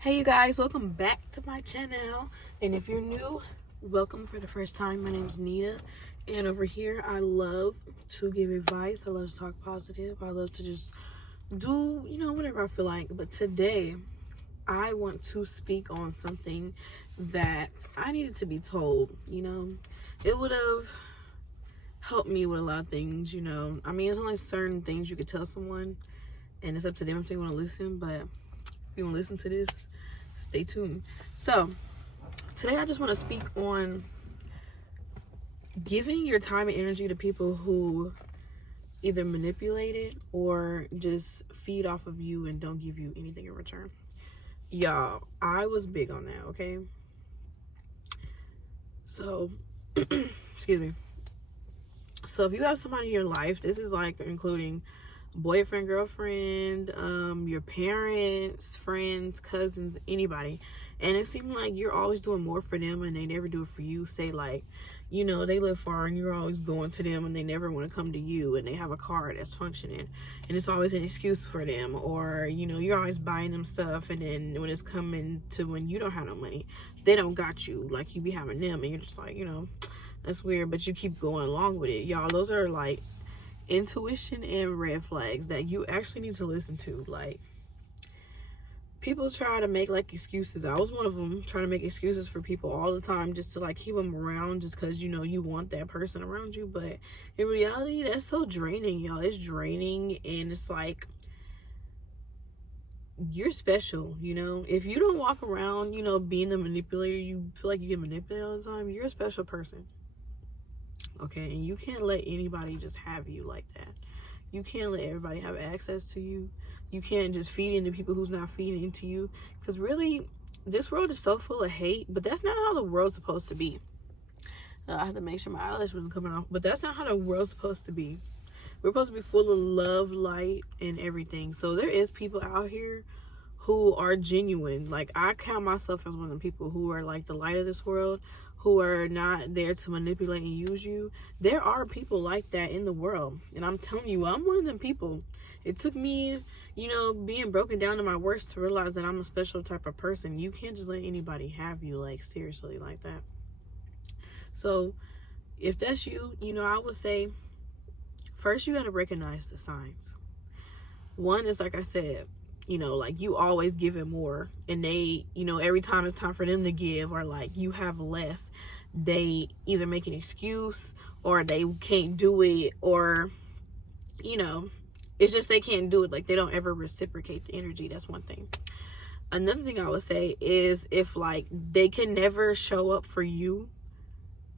Hey you guys, welcome back to my channel. And if you're new, welcome for the first time. My name is Nita, and over here I love to give advice. I love to talk positive. I love to just do, whatever I feel like. But today I want to speak on something that I needed to be told. It would have helped me with a lot of things. I mean, there's only certain things you could tell someone, and it's up to them if they want to listen. But if you want to listen to this, stay tuned. So today I just want to speak on giving your time and energy to people who either manipulate it or just feed off of you and don't give you anything in return. Y'all, I was big on that, okay? So excuse me. So if you have somebody in your life, this is like including boyfriend, girlfriend, your parents, friends, cousins, anybody, and it seems like you're always doing more for them and they never do it for you. Say like, they live far and you're always going to them and they never want to come to you, and they have a car that's functioning and it's always an excuse for them. Or you're always buying them stuff, and then when it's coming to when you don't have no money, they don't got you, like you be having them, and you're just like, that's weird, but you keep going along with it. Y'all, those are like intuition and red flags that you actually need to listen to. Like, people try to make like excuses. I was one of them, trying to make excuses for people all the time just to like keep them around, just because you want that person around you. But in reality, that's so draining, y'all. It's draining, and it's like, you're special. If you don't walk around being the manipulator, you feel like you get manipulated all the time, you're a special person. Okay, and you can't let anybody just have you like that. You can't let everybody have access to you. You can't just feed into people who's not feeding into you. Because really, this world is so full of hate, but that's not how the world's supposed to be. I had to make sure my eyelash wasn't coming off, but that's not how the world's supposed to be. We're supposed to be full of love, light, and everything. So there is people out here who are genuine. Like, I count myself as one of the people who are like the light of this world, who are not there to manipulate and use you. There are people like that in the world, and I'm telling you, I'm one of them people. It took me being broken down to my worst to realize that I'm a special type of person. You can't just let anybody have you, like, seriously, like that. So if that's you, I would say first you got to recognize the signs. One is, like I said, like you always giving more, and they, every time it's time for them to give, or like you have less, they either make an excuse or they can't do it, or, it's just they can't do it. Like, they don't ever reciprocate the energy. That's one thing. Another thing I would say is if like they can never show up for you,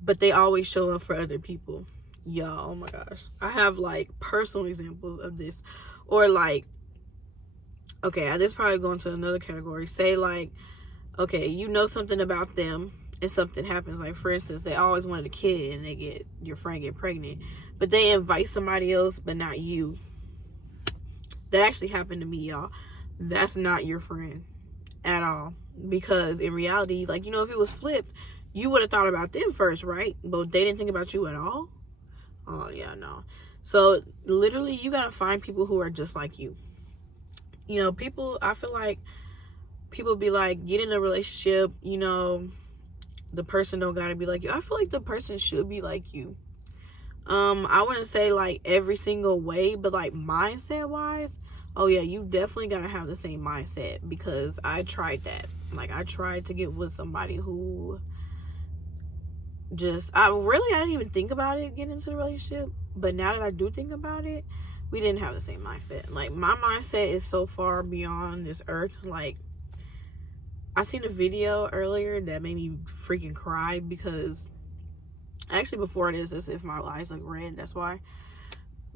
but they always show up for other people. Y'all, oh my gosh. I have like personal examples of this. Or like, okay, this probably go into another category. Say like, okay, something about them and something happens. Like, for instance, they always wanted a kid and your friend get pregnant, but they invite somebody else but not you. That actually happened to me, y'all. That's not your friend at all. Because in reality, like, if it was flipped, you would have thought about them first, right? But they didn't think about you at all. Oh yeah, no. So literally, you gotta find people who are just like you. People, I feel like people be like, get in a relationship, the person don't gotta be like you. I feel like the person should be like you. I wouldn't say like every single way, but like mindset wise, oh yeah, you definitely gotta have the same mindset, because I tried that. Like, I tried to get with somebody who I didn't even think about it getting into the relationship, but now that I do think about it, we didn't have the same mindset. Like, my mindset is so far beyond this earth. Like, I seen a video earlier that made me freaking cry, because actually before this, as if my eyes look red, that's why.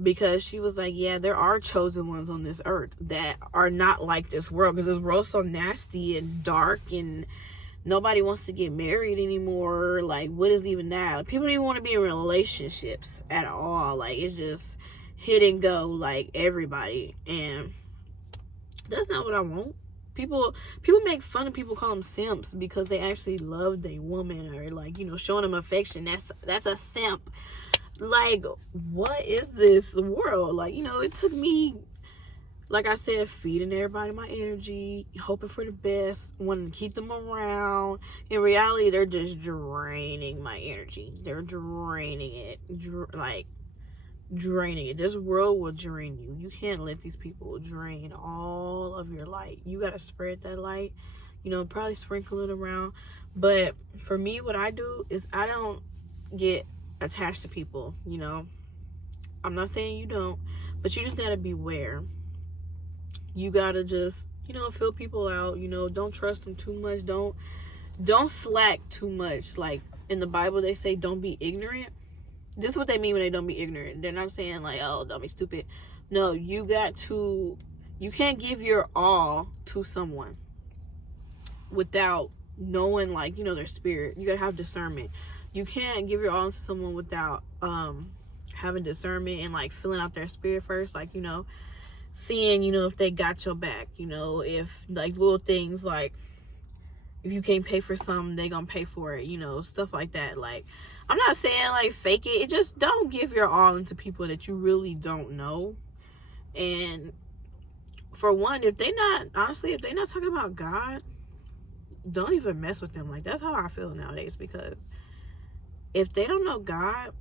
Because she was like, yeah, there are chosen ones on this earth that are not like this world, because this world's so nasty and dark, and nobody wants to get married anymore. Like, what is even that? People don't even want to be in relationships at all. Like, it's just hit and go, like, everybody. And that's not what I want. People make fun of people, call them simps, because they actually love their woman, or like, showing them affection. That's a simp. Like, what is this world? Like, it took me like I said, feeding everybody my energy, hoping for the best, wanting to keep them around. In reality, they're just draining my energy. They're draining it. Draining it. This world will drain you. You can't let these people drain all of your light. You got to spread that light, probably sprinkle it around. But for me, what I do is I don't get attached to people. I'm not saying you don't, but you just got to beware. You got to just, fill people out. Don't trust them too much. Don't slack too much. Like in the Bible, they say don't be ignorant. This is what they mean when they don't be ignorant. They're not saying like, oh, don't be stupid. No, you can't give your all to someone without knowing, like, their spirit. You gotta have discernment. You can't give your all to someone without having discernment and like filling out their spirit first, like, seeing, if they got your back, if like little things like if you can't pay for something, they gonna pay for it, stuff like that. Like, I'm not saying like fake it. Just don't give your all into people that you really don't know. And for one, if they not talking about God, don't even mess with them. Like, that's how I feel nowadays, because if they don't know God,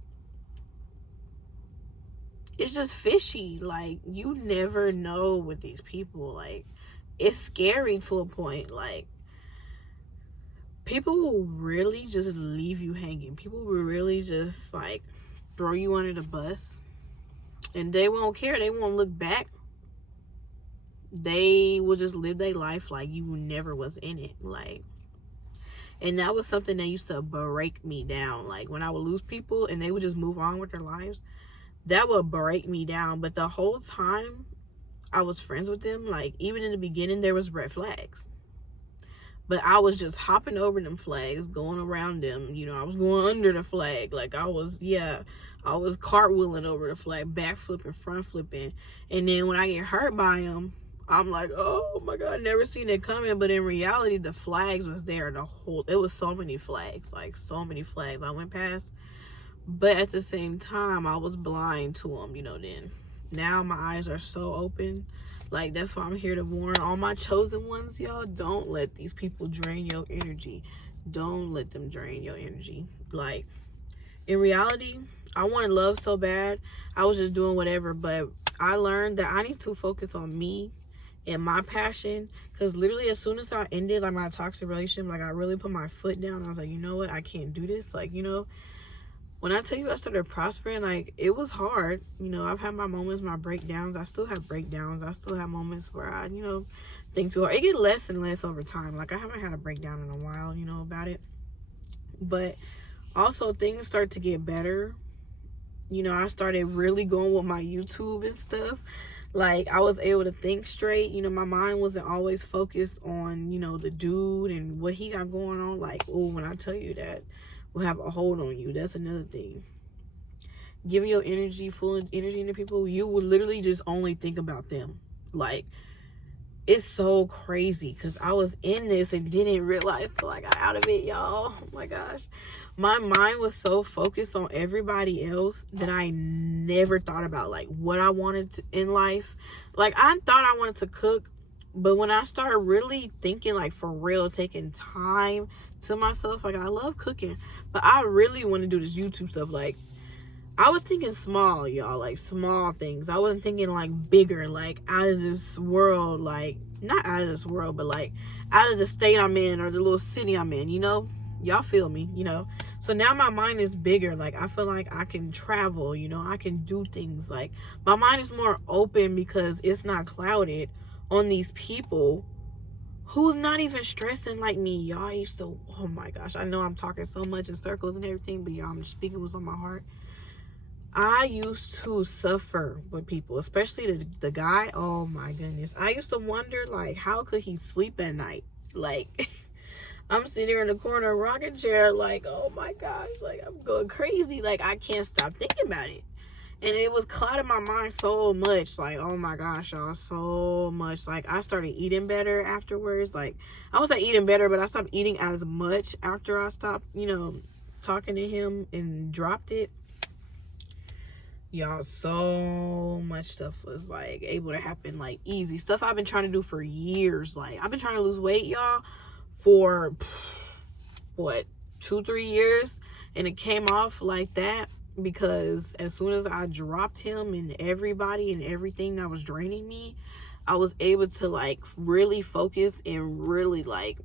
it's just fishy. Like, you never know with these people. Like, it's scary to a point. Like, people will really just leave you hanging. People will really just like throw you under the bus, and they won't care. They won't look back. They will just live their life like you never was in it. Like, and that was something that used to break me down. Like, when I would lose people and they would just move on with their lives, that would break me down. But the whole time I was friends with them, like, even in the beginning, there was red flags. But I was just hopping over them flags, going around them. I was going under the flag. Like, I was cartwheeling over the flag, back flipping, front flipping. And then when I get hurt by them, I'm like, oh my God, never seen it coming. But in reality, the flags was there. It was so many flags, like so many flags I went past. But at the same time, I was blind to them, then. Now my eyes are so open. Like, that's why I'm here to warn all my chosen ones, y'all. Don't let these people drain your energy. Don't let them drain your energy. Like, in reality, I wanted love so bad. I was just doing whatever. But I learned that I need to focus on me and my passion. Because literally, as soon as I ended, like, my toxic relationship, like, I really put my foot down. I was like, you know what? I can't do this. Like, when I tell you I started prospering, like, it was hard. I've had my moments, my breakdowns. I still have breakdowns. I still have moments where I, think too hard. It gets less and less over time. Like, I haven't had a breakdown in a while, about it. But also, things start to get better. I started really going with my YouTube and stuff. Like, I was able to think straight. My mind wasn't always focused on, the dude and what he got going on. Like, oh, when I tell you that will have a hold on you, that's another thing. Giving your energy, full energy into people, you will literally just only think about them. Like, it's so crazy, because I was in this and didn't realize till I got out of it, y'all. Oh my gosh, my mind was so focused on everybody else that I never thought about like what I wanted in life. Like, I thought I wanted to cook, but when I started really thinking, like, for real, taking time to myself, like, I love cooking, but I really want to do this YouTube stuff. Like, I was thinking small, y'all, like small things. I wasn't thinking like bigger, like out of this world, like not out of this world, but like out of the state I'm in or the little city I'm in, y'all feel me, So now my mind is bigger. Like, I feel like I can travel, I can do things. Like, my mind is more open because it's not clouded on these people who's not even stressing like me. Y'all used to, oh my gosh, I know I'm talking so much in circles and everything, but y'all, I'm just speaking what's on my heart. I used to suffer with people, especially the guy. Oh my goodness. I used to wonder, like, how could he sleep at night? Like, I'm sitting here in the corner rocking chair, like, oh my gosh, like, I'm going crazy. Like, I can't stop thinking about it. And it was clouding my mind so much. Like, oh my gosh, y'all, so much. Like, I started eating better afterwards. Like, I was like eating better, but I stopped eating as much after I stopped, talking to him and dropped it. y'all, so much stuff was like able to happen like easy. Stuff I've been trying to do for years. Like, I've been trying to lose weight, y'all, for what, 2-3 years, and it came off like that because as soon as I dropped him and everybody and everything that was draining me, I was able to like really focus and really like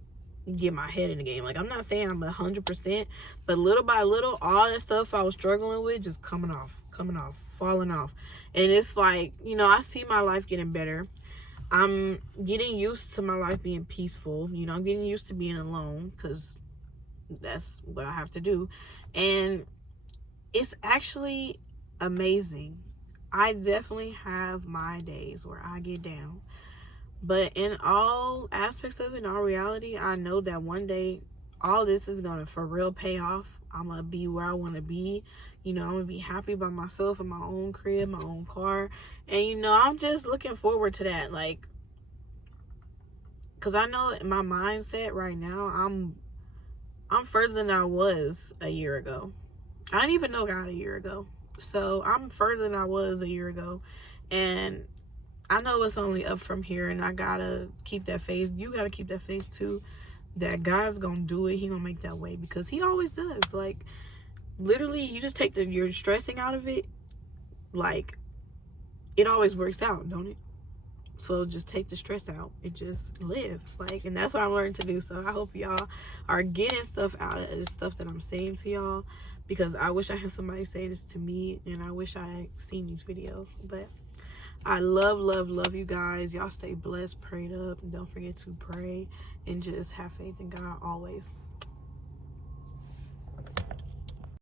get my head in the game. Like, I'm not saying I'm 100%, but little by little, all that stuff I was struggling with just coming off, falling off. And it's like, you know, I see my life getting better. I'm getting used to my life being peaceful. You know, I'm getting used to being alone because that's what I have to do. And it's actually amazing. I definitely have my days where I get down, but in all aspects of it, in all reality, I know that one day all this is gonna for real pay off. I'm gonna be where I want to be. You know, I'm gonna be happy by myself in my own crib, my own car. And you know, I'm just looking forward to that. Like, because I know in my mindset right now, I'm further than I was a year ago. I didn't even know God a year ago. So I'm further than I was a year ago. And I know it's only up from here, and I gotta keep that faith. You gotta keep that faith too, that God's gonna do it. He gonna make that way, because he always does. Like, literally, you just take your stressing out of it, like, it always works out, don't it? So just take the stress out and just live. Like, and that's what I'm learning to do. So I hope y'all are getting stuff out of this stuff that I'm saying to y'all, because I wish I had somebody say this to me, and I wish I had seen these videos. But I love you guys. Y'all stay blessed, prayed up, and don't forget to pray and just have faith in God always.